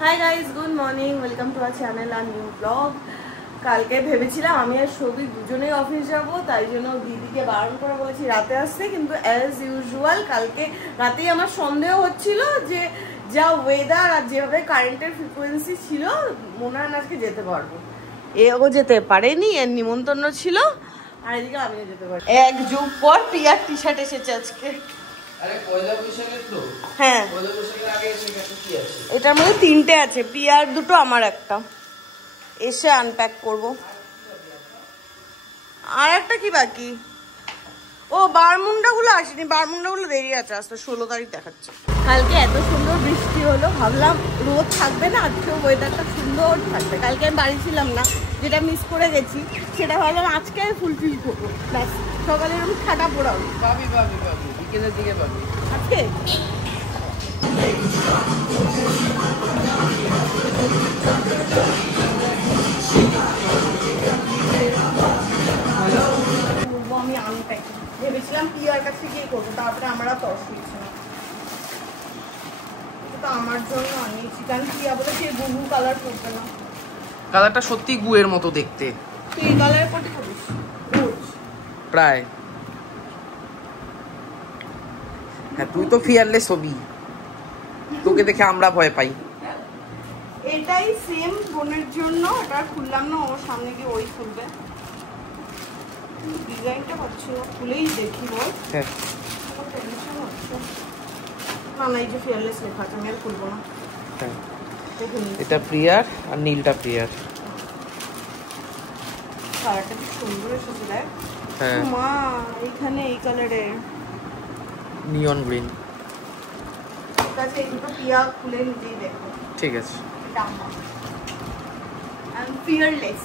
High guys, good morning, welcome to our channel আর new blog. কালকে ভেবেছিলাম আমি আর সৌভিক দুজনেই অফিস যাব, তাই জন্য দিদিকে বারণ করে বলেছি রাতে আসতে, কিন্তু অ্যাজ ইউজুয়াল কালকে রাতেই আমার সন্দেহ হচ্ছিল যে যা ওয়েদার আর যেভাবে কারেন্টের ফ্রিকোয়েন্সি ছিল মনে হয় না আজকে যেতে পারবো। এও যেতে পারেনি, এর নিমন্ত্রণ ছিল, আর এদিকে আমিও যেতে পারি। এক যুগ পর পিয়ার টি শার্ট এসেছে আজকে। হ্যাঁ, এটার মধ্যে 3টে আছে, পিয়ার 2টো, আমার একটা। এসে আনপ্যাক করব। আর একটা কি বাকি? ও বারমুন্ডা গুলো আসেনি, বারমুন্ডা গুলো দেরি আছে, আসতে 16 তারিখ দেখাচ্ছে। কালকে এত সুন্দর বৃষ্টি হলো, ভাবলাম রোদ থাকবে না, আজকে ওয়েদারটা সুন্দর থাকবে। কালকে আমি বাড়ি ছিলাম না, যেটা মিস করে গেছি সেটা ভাবলাম আজকে ফুলফিল করবো। ব্যাস, সকালে এরকম ঠাটা পোড়াও পাবি পাবি পাবি, বিকেলের দিকে পাবি আজকে। আমি আনপ্যাক ভেবেছিলাম পিয়ার কাছে গিয়ে করবো, তারপরে আমরা তস দিয়েছিলাম। তো আমার জন্য আনিয়েছি, কারণ পিয়া বলেছে গুগু কালার করবে না। কালারটা সত্যি গুয়ের মতো দেখতে। তুই কালারের পটি করিস প্রায়। হ্যাঁ, তুই তো ফিয়ারলেস হবি, তোকে দেখে আমরা ভয় পাই। এটাই সেম বোনের জন্য, এটা খুললাম না, ওর সামনে গিয়ে ওই খুলবে। ডিজাইনটা পাচ্ছি না, খুলেই দেখি বল। হ্যাঁ, টেনশন হচ্ছে না। না, এই যে ফিয়ারলেস লেখা আছে, আমি আর খুলবো না। হ্যাঁ, দেখুন এটা প্রিয়ার আর নীলটা প্রিয়ার। কালারটা কি সুন্দর এসেছে দেখ। হ্যাঁ, মা এইখানে এই কালারের নিয়ন গ্রিন। ঠিক আছে, এই দুটো পিয়া খুলে নিজেই দেখো। ঠিক আছে। এটা আমার আই এম ফিয়ারলেস।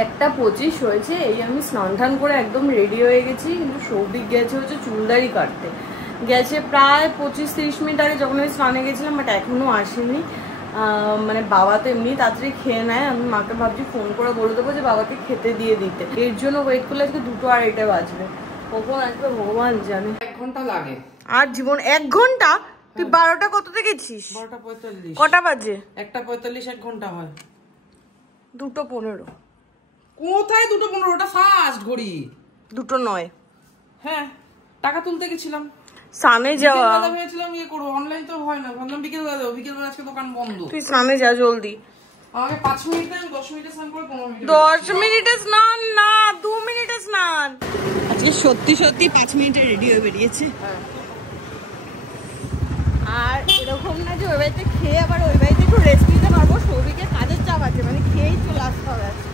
1:25 হয়েছে, এই আমি স্নান টান করে একদম রেডি হয়ে গেছি, কিন্তু সৌভিক গেছে হচ্ছে চুলদারি কাটতে। গেছে প্রায় 25-30 মিনিট আগে, যখন আমি স্নানে গেছিলাম, বাট এখনো আসেনি। মানে বাবা তো এমনি তাড়াতাড়ি খেয়ে নেয়, আমি মাকে ভাবছি ফোন করে বলে দেবো যে বাবাকে খেতে দিয়ে দিতে। এর জন্য ওয়েট করলে আজকে 2:02 বাজবে। কখন আসবে ভগবান জানে। 1 ঘন্টা লাগে। আর জীবন 1 ঘন্টা? তুই 12টা কততে গেছিস? 12:45। কটা বাজে? 1:45, 1 ঘন্টা হয়। 2:15। কোথায় 2:15? ওটা ফাস্ট ঘড়ি। 2:09। হ্যাঁ, টাকা তুলতে গেছিলাম, স্নানে যাওয়া। ভেবেছিলাম ইয়ে করবো, অনলাইন তো হয় না, ভাবলাম বিকেলবেলা যাবো। বিকেলবেলা আজকে দোকান বন্ধ। তুই স্নানে যা জলদি। আমাকে 5 মিনিট দেন, 10 মিনিটে স্নান করে 15 মিনিট। 10 মিনিটে স্নান না, 2 মিনিটে স্নান। আজকে সত্যি সত্যি 5 মিনিটে রেডি হয়ে বেরিয়েছে। আর এরকম না যে ওই বাড়িতে খেয়ে আবার ওই বাড়িতে একটু রেস্ট নিতে পারবো, সৌভিকে কাজের চাপ আছে, মানে খেয়েই চলে আসতে হবে আজকে।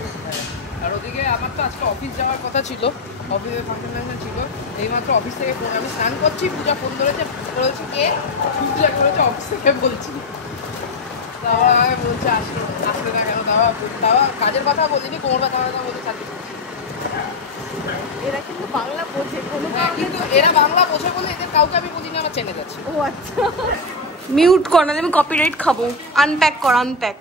আর ওদিকে আমার তো আজকে অফিস যাওয়ার কথা ছিল, অফিসে ফাংশন ছিল। এইমাত্র অফিস থেকে ফোন, আমি স্নান করছি, পূজা ফোন ধরেছে, বলেছে কে? পূজা করেছে, অফিস থেকে বলছি। তারপর আমাকে বলছে আসতে না কেন, তাও কাজের কথা বলিনি, কোমর ব্যথা বলতে চাকরি। এরা কিন্তু বাংলা বোঝে, কোনো কিন্তু এরা বাংলা বোঝে বলে এদের কাউকে আমি বুঝিনি, আমার চেনে যাচ্ছে। ও আচ্ছা, মিউট কর না, আমি কপিরাইট খাবো। আনপ্যাক কর, আনপ্যাক।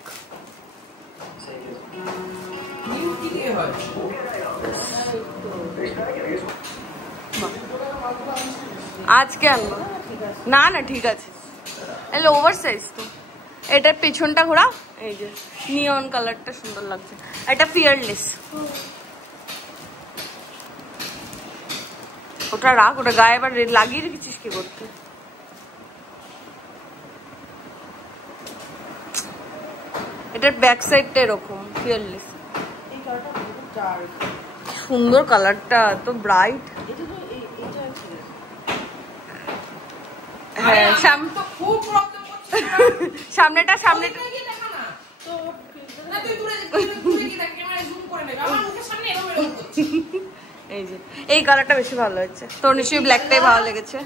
আজকে আনবো না, না ঠিক আছে। এলে ওভার সাইজ তো। এটার পেছনটা ঘোরা, এই যে নিয়ন কালারটা সুন্দর লাগছে। এটা ফিয়ারলেস। ওটা রাখ, ওটা গায়ে আবার লাগিয়ে রেখেছিস কি করতে? এটার ব্যাক সাইডটা এরকম ফিয়ারলেস। এই কালারটা সুন্দর, কালারটা তো ব্রাইট। হ্যাঁ, সামনেটা এই যে এই কালারটা বেশি ভালো হচ্ছে। তোর নিশ্চয়ই ব্ল্যাকটাই ভালো লেগেছে।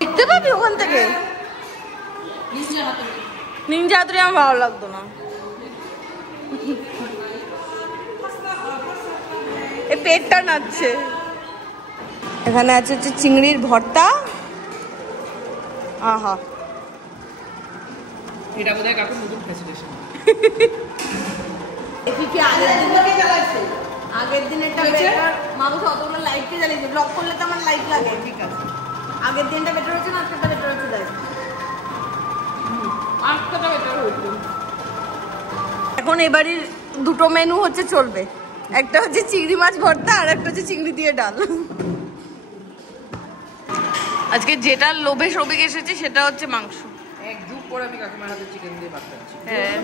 দেখতে পাবি ওখান থেকে। নিনজা হাতুড়ি আমার ভালো লাগতো না। এই পেটটা নাচছে। এখানে আছে হচ্ছে চিংড়ির ভর্তা। আহা, এটা বোধহয় কাকু নতুন ফ্যাসিলিটেশন। কি আগের দিনকে জ্বালাচ্ছে? আগের দিনেরটা বেটার। মানুষ অতগুলো লাইট কে জ্বালিয়েছে, ব্লক করলে তো আমার লাইট লাগে। ঠিক আছে, আগের দিনটা বেটার হচ্ছে না আজকেরটা বেটার হচ্ছে? দেখ আজকেটা বেটার হয়েছে। এখন এবারে দুটো মেনু হচ্ছে চলবে, একটা হচ্ছে চিংড়ি মাছ ভর্তা আর একটা হচ্ছে চিংড়ি দিয়ে ডাল। আজকে যেটা লোভে সবিক এসেছে সেটা হচ্ছে মাংস। এক যুগ পরে আমি কাকিমার হাতে চিকেন দিয়ে ভাত খাচ্ছি। হ্যাঁ,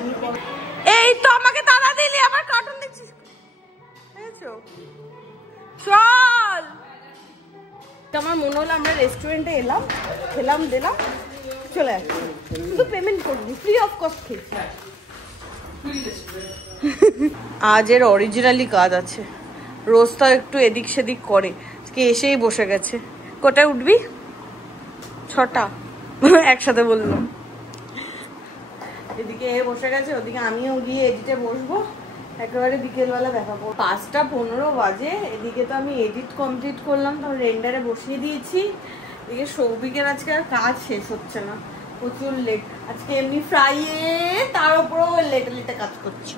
এই তো আমাকে তাড়া দিলি, আবার কার্টুন দেখছিস। চল, আমার মনে হলো আমরা রেস্টুরেন্টে এলাম, খেলাম দিলাম, চলে আসছি, শুধু পেমেন্ট করবি, ফ্রি অফ কস্ট খেয়েছি। আজ এর অরিজিনালি কাজ আছে, রোজটা একটু এদিক সেদিক করে, আজকে এসেই বসে গেছে। কোটায় উঠবি? 6টা একসাথে বললাম। এদিকে এ বসে গেছে, ওদিকে আমিও গিয়ে এডিটে বসবো, একেবারে বিকেলবেলা দেখা করবো। 5টা 15 বাজে। এদিকে তো আমি এডিট কমপ্লিট করলাম, তো রেন্ডারে বসিয়ে দিয়েছি। এদিকে সৌভিকের আজকে আর কাজ শেষ হচ্ছে না, প্রচুর লেট। আজকে এমনি ফ্রাইয়ে তার উপরেও লেটে কাজ করছি।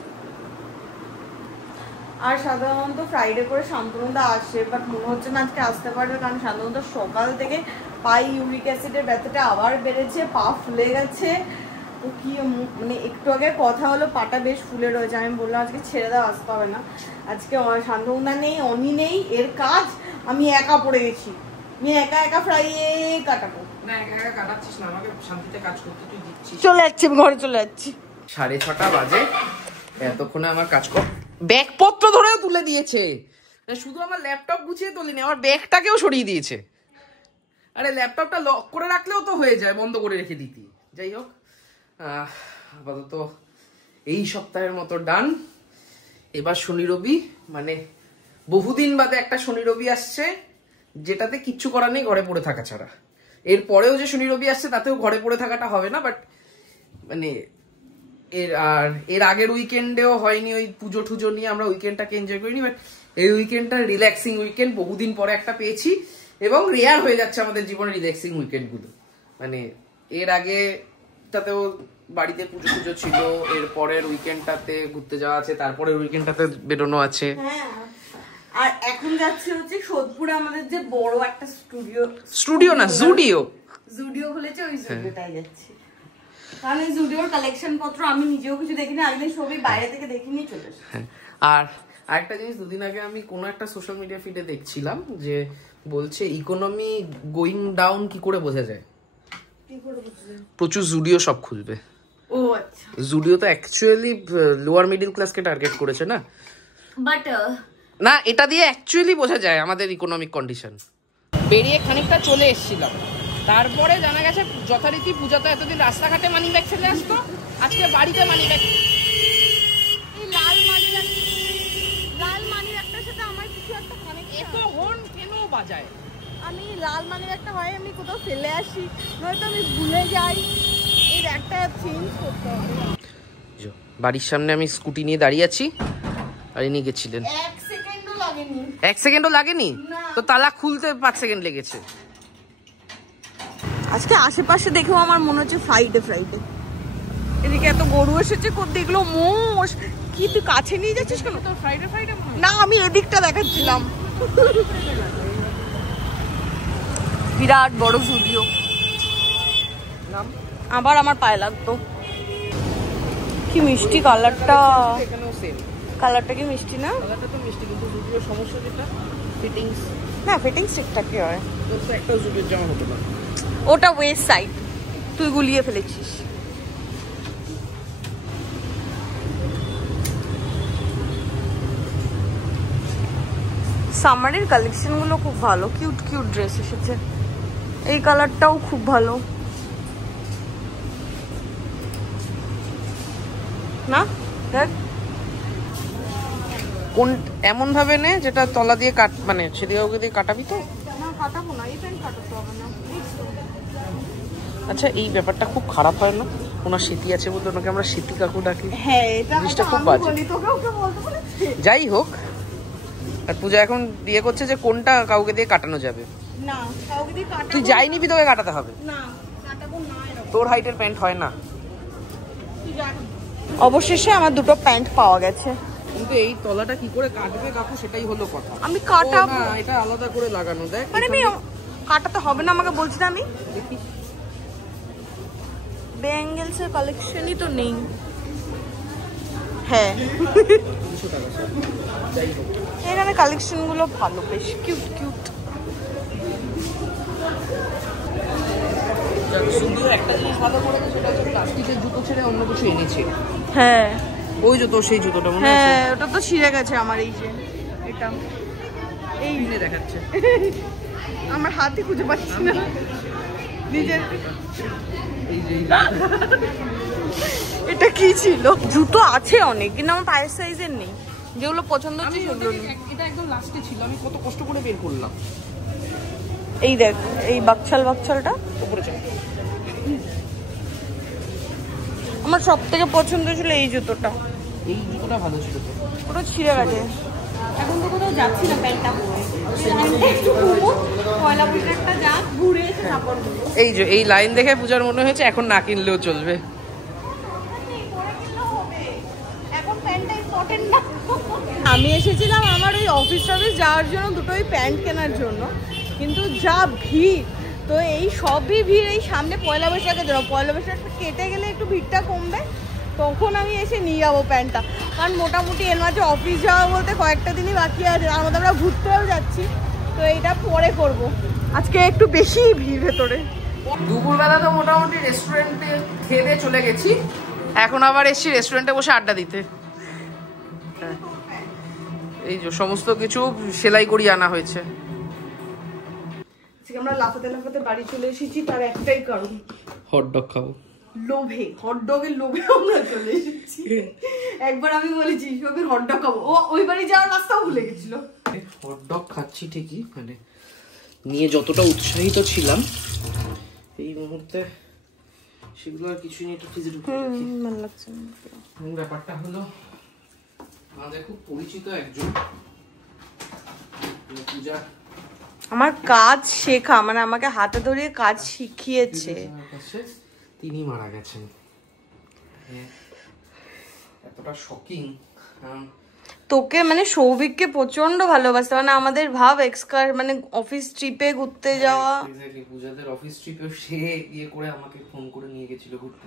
আর সাধারণত ফ্রাইডে করে শান্তনুদা আসে, বাট মনে হচ্ছে না আজকে আসতে পারবে, কারণ শান্তনুদা সকাল থেকে পায়ে ইউরিক অ্যাসিডের ব্যথাটা আবার বেড়েছে, পা ফুলে গেছে। তো কি মানে একটু আগে কথা হলো, পাটা বেশ ফুলে রয়েছে। আমি বললাম আজকে ছেড়ে দাও, আসতে হবে না। আজকে শান্তনুদা নেই, অনি নেই, এর কাজ আমি একা পড়ে গেছি। আমি একা ফ্রাইয়ে কাটাবো। না, একা কাটাচ্ছিস না, আমাকে শান্তিতে কাজ করতে তুই দিচ্ছিস। চলে যাচ্ছি, আমি ঘরে চলে যাচ্ছি। 6:30 বাজে, এতক্ষণে আমার কাজ কর। ব্যাগপত্র ধরেও তুলে দিয়েছে, শুধু আমার ল্যাপটপ গুছিয়ে তোলেনি, আমার ব্যাগটাকেও সরিয়ে দিয়েছে। আরে ল্যাপটপটা লক করে রাখলেও তো হয়ে যায়, বন্ধ করে রেখে দিতি। যাই হোক, আপাতত এই সপ্তাহের মতো ডান। এবার শনি রবি, মানে বহুদিন বাদে একটা শনি রবি আসছে, যেটাতে কিচ্ছু করার নেই, ঘরে পড়ে থাকা ছাড়া। এর পরেও যে শনি রবি আসছে তাতেও ঘরে পড়ে থাকাটা হবে না, বাট মানে এর আগের উইকেন্ডেও হয়নি, ওই পুজো টুজো নিয়ে আমরা উইকেন্ডটাকে এনজয় করিনি, বাট এই উইকেন্ডটা রিল্যাক্সিং উইকেন্ড, বহুদিন পরে একটা পেয়েছি, এবং রেয়ার হয়ে যাচ্ছে আমাদের জীবনে রিল্যাক্সিং উইকেন্ডগুলো। মানে এর আগে তাতেও বাড়িতে পুজো টুজো ছিল, এর পরের উইকেন্ডটাতে ঘুরতে যাওয়া আছে, তারপরের উইকেন্ডটাতে বেরোনো আছে। আর এখন যাচ্ছে হচ্ছে সোদপুরে আমাদের যে বড় একটা স্টুডিও না, জুডিও খুলেছে, ওই জুডিওটাই যাচ্ছি। কারণ এই জুডিওর কালেকশন পত্র আমি নিজেও কিছু দেখিনি, আগে সবই বাইরে থেকে দেখিনি চলে এসেছে। আর আরেকটা জিনিস, দুদিন আগে আমি কোনো একটা সোশ্যাল মিডিয়া ফিডে দেখছিলাম যে বলছে ইকোনমি গোয়িং ডাউন কি করে বোঝা যায়। প্রচুর জুডিও সব খুলবে। ও আচ্ছা, জুডিও তো অ্যাকচুয়ালি লোয়ার মিডল ক্লাসকে টার্গেট করেছে না, বাট না এটা দিয়ে অ্যাকচুয়ালি বোঝা যায় আমাদের ইকোনমিক কন্ডিশন। বেরিয়ে খানিকটা চলে এসেছিলাম, তারপরে জানা গেছে যথারীতি পূজাতে এতদিন রাস্তাঘাটে মানি ব্যাগ ফেলে আসতো, আজকে বাড়িতে মানি ব্যাগ। এই লাল মানি ব্যাগটার সাথে আমার কিছু একটা কানেক্ট। এত হর্ন কেন বাজায়? আমি লাল মানি ব্যাগটা হয় আমি কোথাও ফেলে আসি, নয়তো আমি ভুলে যাই, এই ব্যাগটা চেঞ্জ করতে হবে। বাড়ির সামনে আমি স্কুটি নিয়ে দাঁড়িয়ে আছি, আর ইনি গেছিলেন। 1 সেকেন্ডও লাগেনি তো, তালা খুলতে 5 সেকেন্ড লেগেছে। আজকে আশেপাশে দেখেও আমার মনে হচ্ছে ফ্রাইডে। এদিকে এত গরু এসেছে, দেখলো মোষ। কি তুই কাছে নিয়ে যাচ্ছিস কেন? তো ফ্রাইডে না, আমি এদিকটা দেখাচ্ছিলাম। বিরাট বড় জুডিও, আবার আমার পায়ে লাগতো। কি মিষ্টি কালারটা, কালারটা কি মিষ্টি না? কালারটা তো মিষ্টি, কিন্তু জুডিওর সমস্যা যেটা ফিটিংস, না ফিটিংস ঠিকঠাকই হয়। তো একটা জুডিওর জামা হতো না, ওটা ওয়েস্ট সাইড, তুই গুলিয়ে ফেলেছিস। সামারের কালেকশন গুলো খুব ভালো, কিউট ড্রেস এসেছে। এই কালারটাও খুব ভালো না? দেখ কোন এমন ভাবে নে যেটা তলা দিয়ে কাট, মানে সেদিকে ওকে দিয়ে কাটাবি তো। না কাটাবো না, এই প্যান্ট কাটাতে হবে না। আচ্ছা, এই ব্যাপারটা খুব খারাপ হয় না? ওনার স্মৃতি আছে বলতে ওনাকে আমরা স্মৃতি কাকু ডাকি। হ্যাঁ, এটা জিনিসটা খুব বাজে। যাই হোক, আর পূজা এখন বিয়ে করছে যে কোনটা কাউকে দিয়ে কাটানো যাবে না, কাউকে দিয়ে কাটাবো। তুই যাই নিবি, তোকে কাটাতে হবে না, কাটাবো না। তোর হাইটের প্যান্ট হয় না। অবশেষে আমার দুটো প্যান্ট পাওয়া গেছে, কিন্তু এই তলাটা কি করে কাটবে কাকু সেটাই হলো কথা। আমি কাটাবো না, এটা আলাদা করে লাগানো। দেখ মানে আমি কাটাতে হবে না আমাকে বলছি না। আমি দেখি ব্যাঙ্গেলস এর কালেকশনই তো নেই। হ্যাঁ 200 টাকা স্যার, যাই হোক এখানে কালেকশন গুলো ভালো, বেশ কিউট কিউট। সুন্দর একটা জিনিস ভালো করেছে, সেটা হচ্ছে প্লাস্টিকের জুতো ছেড়ে অন্য কিছু এনেছে। হ্যাঁ ওই জুতো, সেই জুতোটা মনে আছে? হ্যাঁ ওটা তো ছিঁড়ে গেছে আমার। এই যে এটা এই যে দেখাচ্ছে, আমার হাতে খুঁজে পাচ্ছি না নিজের। এই যে এটা কি ছিল? জুতো আছে অনেক কিন্তু আমার পায়ের সাইজের নেই। যেগুলো পছন্দ হচ্ছে সেগুলো নেই। এটা একদম লাস্টে ছিল, আমি কত কষ্ট করে বের করলাম। এই দেখ এই বাকছালটা উপরে চল। আমার সব থেকে পছন্দ ছিল এই জুতোটা। এই জুতোটা ভালো ছিল তো, পুরো ছিঁড়ে গেছে। এখন তো কোথাও যাচ্ছি না প্যান্টটা পরে, একটু ঘুমো, পয়লা বৈশাখটা যাক, ঘুরে এসে তারপর ঘুমো। এই যে এই লাইন দেখে পূজার মনে হয়েছে এখন না কিনলেও চলবে। আমি এসেছিলাম আমার ওই অফিস যাওয়ার জন্য, দুটোই প্যান্ট কেনার জন্য, কিন্তু যা ভিড়। তো এই সবই ভিড় এই সামনে পয়লা বৈশাখের জন্য। পয়লা বৈশাখটা কেটে গেলে একটু ভিড়টা কমবে, তখন আমি এসে নিয়ে যাবো প্যান্টটা। কারণ মোটামুটি এর মাঝে অফিস যাওয়া বলতে কয়েকটা দিনই বাকি আছে, তার মধ্যে আমরা ঘুরতেও যাচ্ছি, তো এইটা পরে করব। আজকে একটু বেশি ভিড় ভেতরে। দুপুরবেলা তো মোটামুটি রেস্টুরেন্টে খেয়ে দিয়ে চলে গেছি, এখন আবার এসছি রেস্টুরেন্টে বসে আড্ডা দিতে। এই যে সমস্ত কিছু সেলাই করিয়ে আনা হয়েছে। আমরা লাফাতে লাফাতে বাড়ি চলে এসেছি, তার একটাই কারণ, হটডগ খাবো। লোভে, হটডগের লোভে আমরা চলে এসেছি। একবার আমি বলেছি সবের হটডগ খাবো, ও ওই বাড়ি যাওয়ার রাস্তাও ভুলে গেছিল। হটডগ খাচ্ছি ঠিকই, মানে নিয়ে যতটা উৎসাহিত ছিলাম এই মুহূর্তে সেগুলো আর কিছু নিয়ে একটু ফ্রিজে ঢুকে রাখি। ভালো লাগছে না। ব্যাপারটা হলো আমাদের খুব পরিচিত একজন পূজা, আমার কাজ শেখা মানে আমাকে হাতে ধরিয়ে কাজ শিখিয়েছে, তিনি মারা গেছেন। এতটা শকিং। তোকে মানে সৌভিককে প্রচন্ড ভালোবাসতে, মানে আমাদের ভাব এক্সকার মানে অফিস ট্রিপে ঘুরতে যাওয়া। এক্স্যাক্টলি, পূজাদের অফিস ট্রিপে সে ইয়ে করে আমাকে ফোন করে নিয়ে গেছিল ঘুরতে।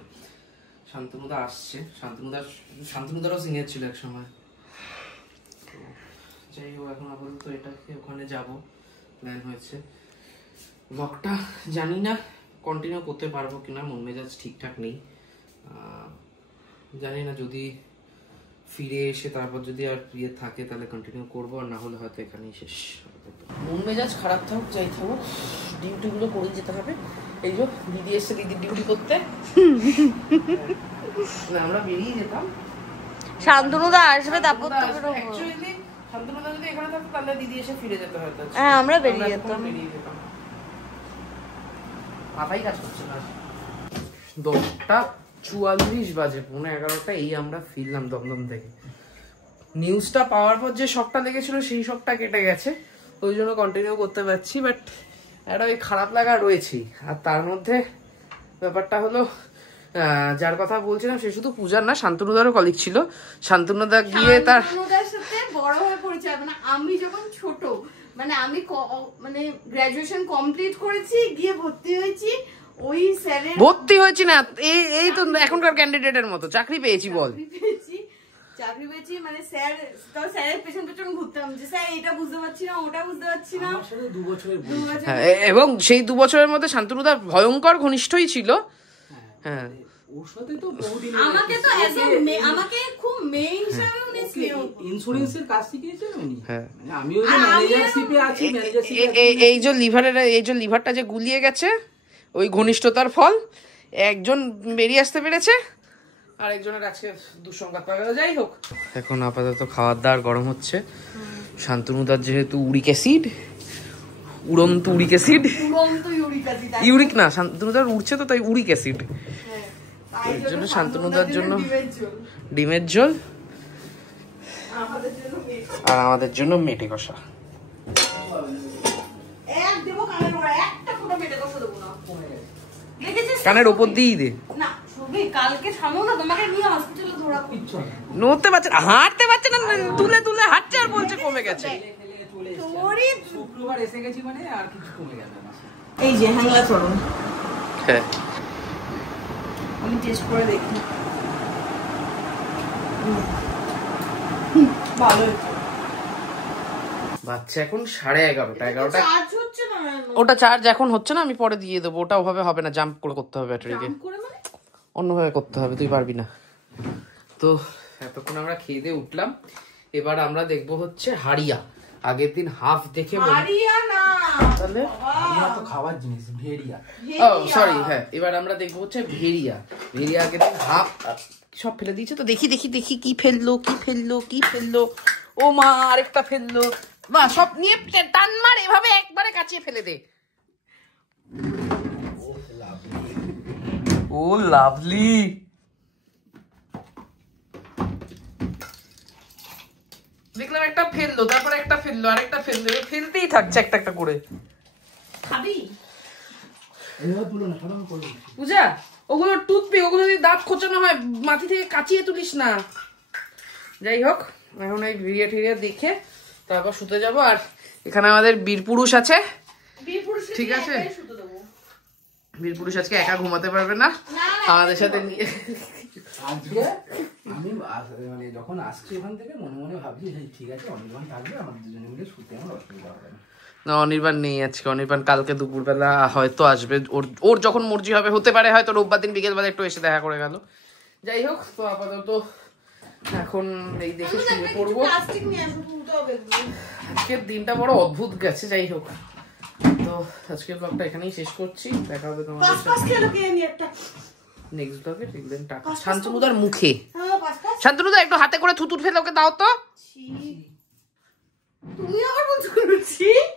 শান্তনুদা আসছে, শান্তনুদারও সিনিয়র ছিল এক সময়। যাই হোক এখন আপাতত এটাকে ওখানে যাব প্ল্যান হয়েছে। ব্লগটা জানি না কন্টিনিউ করতে পারবো কিনা, মন মেজাজ ঠিকঠাক নেই। জানি না, যদি ফিরে এসে তারপর যদি আর ইয়ে থাকে তাহলে কন্টিনিউ করবো, আর না হলে হয়তো এখানেই শেষ। মন মেজাজ খারাপ থাকুক যাই থাকুক, ডিউটিগুলো করে যেতে হবে। এই যে দিদি এসে দিদির ডিউটি করতে, আমরা বেরিয়ে যেতাম। শান্তনুদা আসবে তারপর অ্যাকচুয়ালি শান্তনুদা যদি এখানে থাকতো তাহলে দিদি এসে ফিরে যেতে হতো। হ্যাঁ আমরা বেরিয়ে যেতাম। মাথাই কাজ করছে না। 10:44 বাজে, 11:30 এই আমরা ফিরলাম দমদম থেকে। নিউজটা পাওয়ার পর যে শকটা লেগেছিল সেই শকটা কেটে গেছে, ওই জন্য কন্টিনিউ করতে পারছি। বাট একটা ওই খারাপ লাগা রয়েছেই। আর তার মধ্যে ব্যাপারটা হলো যার কথা বলছিলাম সে শুধু পূজার না, শান্তনুদারও কলিগ ছিল। শান্তনুদা গিয়ে তার সাথে বড় হয়ে পরিচয়, মানে আমি যখন ছোট, মানে আমি মানে গ্রাজুয়েশন কমপ্লিট করেছি, গিয়ে ভর্তি হয়েছি ওই স্যারের। ভর্তি হয়েছি না, এই তো এখনকার ক্যান্ডিডেটের মতো চাকরি পেয়েছি। বল চাকরি পেয়েছি মানে স্যারের পেছন পেছন ঘুরতাম যে স্যার এটা বুঝতে পারছি না, ওটা বুঝতে পারছি না। এবং সেই 2 বছরের মধ্যে শান্তনুদা ভয়ঙ্কর ঘনিষ্ঠই ছিল। হ্যাঁ ওর সাথে তো বহুদিন আমাকে তো আমাকে খুব মেইন হিসেবে উনি স্নেহ ইন্স্যুরেন্সের কাজ শিখিয়েছেন উনি। হ্যাঁ আমি ওই যে ম্যানেজারশিপে আছি, ম্যানেজারশিপে এই যে লিভারটা যে গুলিয়ে গেছে ওই ঘনিষ্ঠতার ফল। একজন বেরিয়ে আসতে পেরেছে, আর একজনের আজকে দুঃসংবাদ পাওয়া গেল। যাই হোক, এখন আপাতত খাবার দাবার গরম হচ্ছে। শান্তনুদার যেহেতু উড়িক অ্যাসিড, উড়ন্ত উড়িক অ্যাসিড, ইউরিক না, শান্তনুদার উড়ছে তো তাই উড়িক অ্যাসিড। এর জন্য শান্তনুদার জন্য ডিমের ঝোল, আর আমাদের জন্য মেটে কষা। কানের ওপর দিয়েই দে। কালকে থামো না, তোমাকে নিয়ে হসপিটালে ধরা কিচ্ছু না। নড়তে পারছে না, হাঁটতে পারছে না, তুলে তুলে হাঁটছে আর বলছে কমে গেছে। চলে এসছে। শুক্রবার এসে গেছি মানে আর কিছু কমে যাবে না। এই যে হ্যাংলা চলো, হ্যাঁ আমি টেস্ট করে দেখি। ভালো বাচ্চা এখন 11:30 11টা। চার্জ হচ্ছে না কেন? ওটা চার্জ এখন হচ্ছে না, আমি পরে দিয়ে দেবো। ওটা ওভাবে হবে না, জাম্প করে করতে হবে ব্যাটারিকে, জাম্প করে মানে? অন্যভাবে করতে হবে, তুই পারবি না। তো এতক্ষণ আমরা খেয়ে দিয়ে উঠলাম, এবার আমরা দেখবো হচ্ছে হাড়িয়া। আগের দিন হাফ দেখে হারিয়া না তাহলে ভেড়িয়া তো খাবার জিনিস, ভেড়িয়া। ও সরি, হ্যাঁ এবার আমরা দেখবো হচ্ছে ভেড়িয়া। ভেড়িয়া আগের দিন হাফ সব ফেলে দিয়েছে, তো দেখি দেখি দেখি কি ফেললো কি ফেললো কি ফেললো। ও মা আরেকটা ফেললো, মা সব নিয়ে টান মার, এভাবে একবারে কাচিয়ে ফেলে দে। ও লাভলি, দেখলাম একটা ফেললো, তারপরে একটা ফেললো, আরেকটা ফেললো, ফেলতেই থাকছে একটা একটা করে। খাবি? এবার তুলো না, সাধারণ করে দিচ্ছি। পূজা ওগুলো টুথপিক, ওগুলো যদি দাঁত খোঁচানো হয় মাটি থেকে কাচিয়ে তুলিস না। যাই হোক, এখন এই ভিডিও টিডিও দেখে তারপর শুতে যাব। আর এখানে আমাদের বীরপুরুষ আছে, ঠিক আছে? বীরপুরুষ আজকে একা ঘুমাতে পারবে না, আমাদের সাথে নিয়ে। আজকে আমি মানে যখন আসছি ওখান থেকে মনে মনে ভাবছি ঠিক আছে অনির্বাণ থাকবে, আমার দুজনে মিলে শুতে আমার অসুবিধা হবে না। না, অনির্বাণ নেই আজকে। অনির্বাণ কালকে দুপুরবেলা হয়তো আসবে, ওর যখন মর্জি হবে, হতে পারে হয়তো রোববার দিন বিকেলবেলা একটু এসে দেখা করে গেল। যাই হোক, তো আপাতত এখন এই দেখে শুয়ে পড়বো। আজকের দিনটা বড় অদ্ভুত গেছে। যাই হোক, তো আজকের ব্লগটা এখানেই শেষ করছি, দেখা হবে তোমাদের সাথে নেক্সট ব্লগে। দেখবেন টাকা শান্তনুদার মুখে। শান্তনুদা একটু হাতে করে থুতুর ফেলে ওকে দাও তো। তুমিও